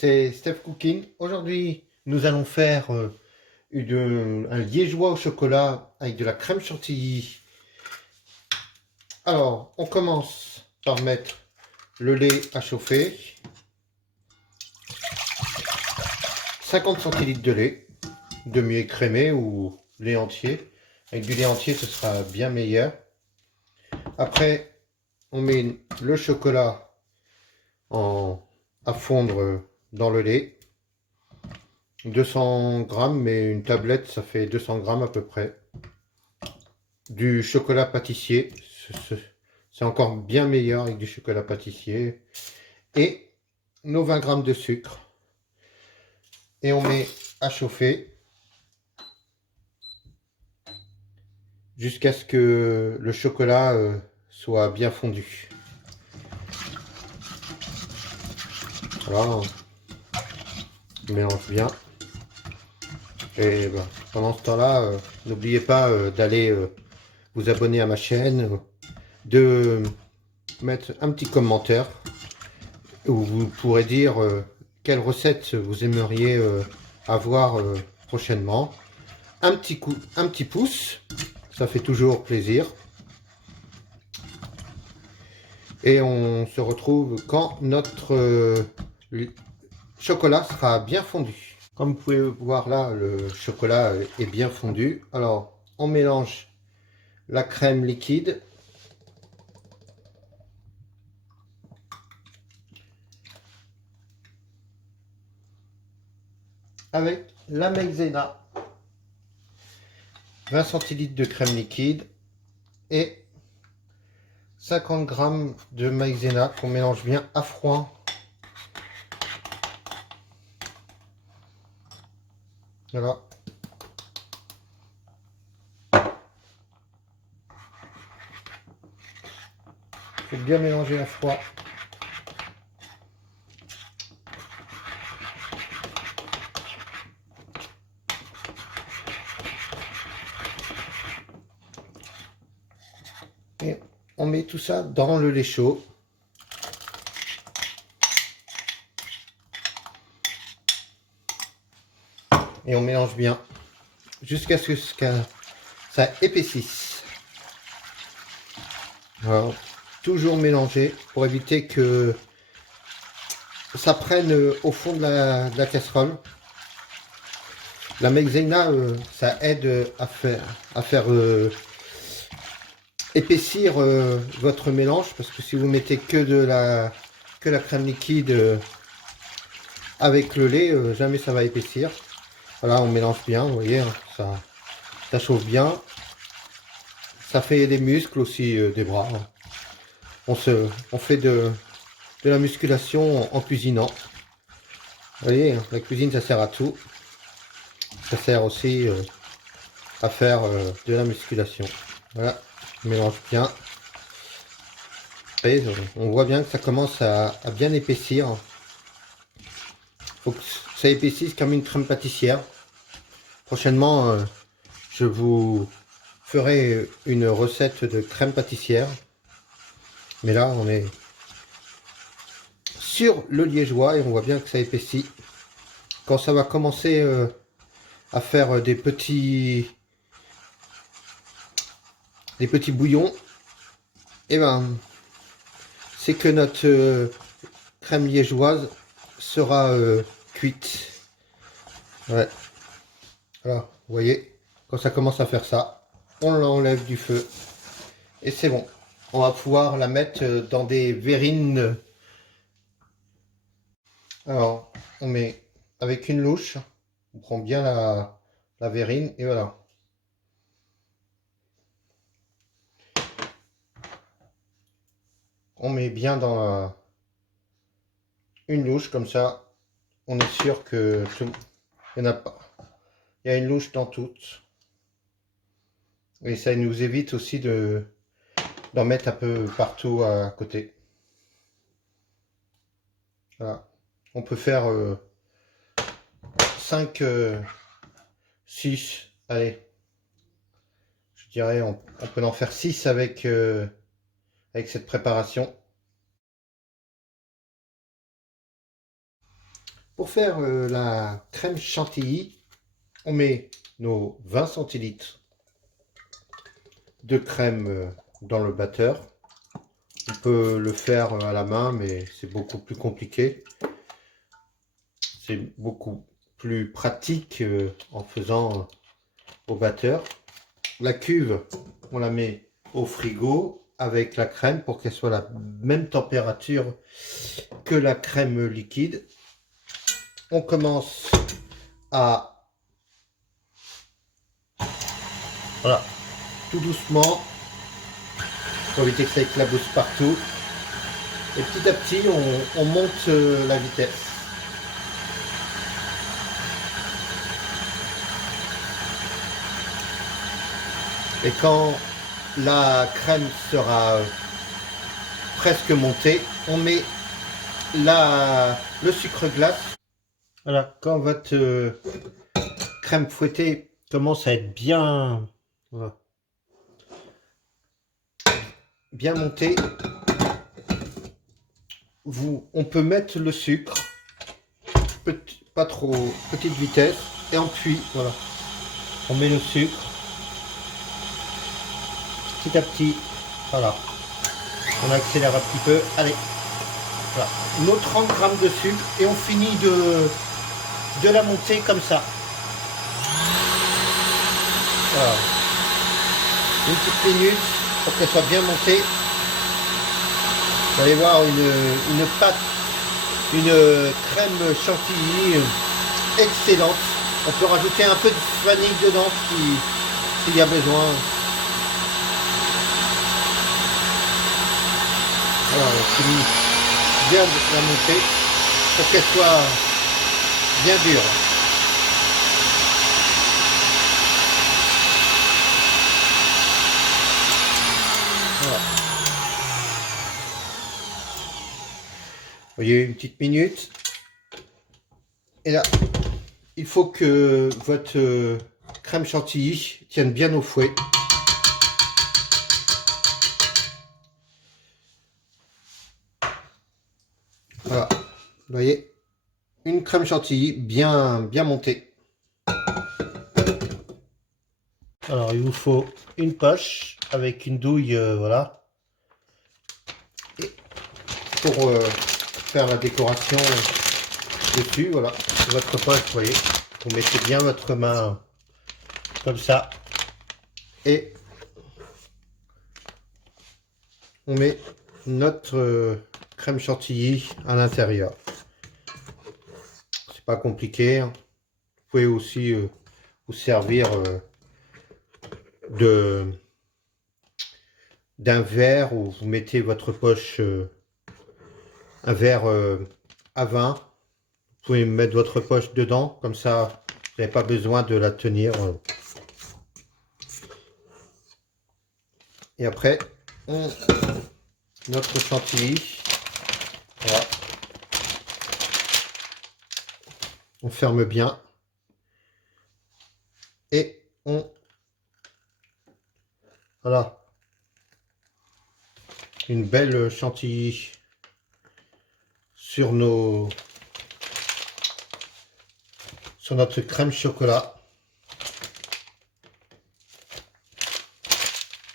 c'est Steph Cooking. Aujourd'hui, nous allons faire un liégeois au chocolat avec de la crème chantilly. Alors, on commence par mettre le lait à chauffer, 50 centilitres de lait, demi-écrémé ou lait entier. Avec du lait entier, ce sera bien meilleur. Après, on met le chocolat à fondre dans le lait. 200 grammes, mais une tablette, ça fait 200 grammes à peu près. Du chocolat pâtissier, c'est encore bien meilleur avec du chocolat pâtissier. Et nos 20 grammes de sucre. Et on met à chauffer jusqu'à ce que le chocolat soit bien fondu. Voilà, on mélange bien. Et ben, pendant ce temps-là, n'oubliez pas d'aller vous abonner à ma chaîne, de mettre un petit commentaire où vous pourrez dire quelle recette vous aimeriez avoir prochainement. Un petit pouce, ça fait toujours plaisir. Et on se retrouve quand notre chocolat sera bien fondu. Comme vous pouvez voir là, le chocolat est bien fondu. Alors, on mélange la crème liquide avec la maïzena, 20 centilitres de crème liquide et 50 grammes de maïzena qu'on mélange bien à froid. Voilà. Il faut bien mélanger à froid. Et on met tout ça dans le lait chaud. Et on mélange bien jusqu'à ce que ça épaississe. Alors, toujours mélanger pour éviter que ça prenne au fond de la casserole. La maïzena, ça aide à faire épaissir votre mélange, parce que si vous mettez que la crème liquide avec le lait, jamais ça va épaissir. Voilà, on mélange bien, vous voyez, hein, ça chauffe bien. Ça fait des muscles aussi des bras. Hein. On fait de la musculation en cuisinant. Vous voyez, hein, la cuisine ça sert à tout. Ça sert aussi à faire de la musculation. Voilà, on mélange bien. Et on voit bien que ça commence à bien épaissir. Faut que ça épaississe comme une crème pâtissière. Prochainement, je vous ferai une recette de crème pâtissière. Mais là, on est sur le liégeois et on voit bien que ça épaissit. Quand ça va commencer à faire des petits bouillons, et ben c'est que notre crème liégeoise sera cuite. Ouais. Voilà, vous voyez, quand ça commence à faire ça, on l'enlève du feu et c'est bon. On va pouvoir la mettre dans des verrines. Alors, on met avec une louche, on prend bien la verrine et voilà. On met bien dans une louche comme ça, on est sûr que il n'y en a pas. Il y a une louche dans toutes. Et ça nous évite aussi d'en mettre un peu partout à côté. Voilà. On peut faire 5, 6, allez. Je dirais on peut en faire 6 avec cette préparation. Pour faire la crème chantilly, on met nos 20 centilitres de crème dans le batteur. On peut le faire à la main, mais c'est beaucoup plus compliqué. C'est beaucoup plus pratique en faisant au batteur. La cuve, on la met au frigo avec la crème pour qu'elle soit à la même température que la crème liquide. On commence à, voilà, tout doucement pour éviter que ça éclabousse partout. Et petit à petit, on monte la vitesse. Et quand la crème sera presque montée, on met le sucre glace. Voilà, quand votre crème fouettée commence à être bien, voilà, bien montée, on peut mettre le sucre, pas trop, petite vitesse, et puis voilà, on met le sucre petit à petit, voilà, on accélère un petit peu, allez, voilà, nos 30 grammes de sucre, et on finit de la monter comme ça. Voilà. Une petite minute pour qu'elle soit bien montée. Vous allez voir une pâte, une crème chantilly excellente. On peut rajouter un peu de vanille dedans s'il y a besoin. Voilà, on finit bien de la monter pour qu'elle soit bien dure. Voilà. Vous voyez, une petite minute. Et là, il faut que votre crème chantilly tienne bien au fouet. Voilà, vous voyez, une crème chantilly bien montée. Alors, il vous faut une poche avec une douille, voilà. Et pour faire la décoration dessus, voilà, votre poche, vous voyez, vous mettez bien votre main comme ça. Et on met notre crème chantilly à l'intérieur. C'est pas compliqué, hein. Vous pouvez aussi vous servir d'un verre où vous mettez votre poche, un verre à vin. Vous pouvez mettre votre poche dedans, comme ça vous n'avez pas besoin de la tenir. Et après, notre chantilly, voilà. On ferme bien et voilà, une belle chantilly sur notre crème chocolat.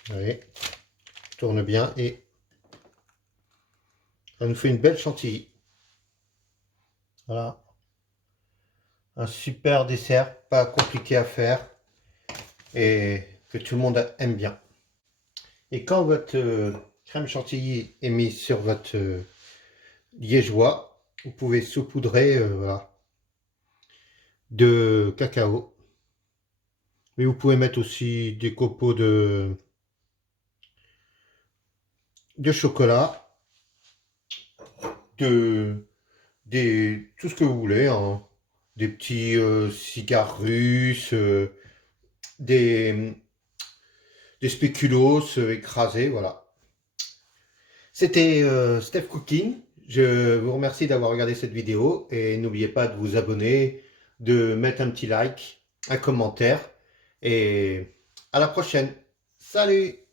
Vous voyez, tourne bien et ça nous fait une belle chantilly. Voilà, un super dessert, pas compliqué à faire et que tout le monde aime bien. Et quand votre crème chantilly est mise sur votre liégeois, vous pouvez saupoudrer voilà, de cacao. Mais vous pouvez mettre aussi des copeaux de chocolat, tout ce que vous voulez, hein. Des petits cigares russes, des spéculoos écrasés, voilà. C'était Steph Cooking. Je vous remercie d'avoir regardé cette vidéo et n'oubliez pas de vous abonner, de mettre un petit like, un commentaire et à la prochaine. Salut!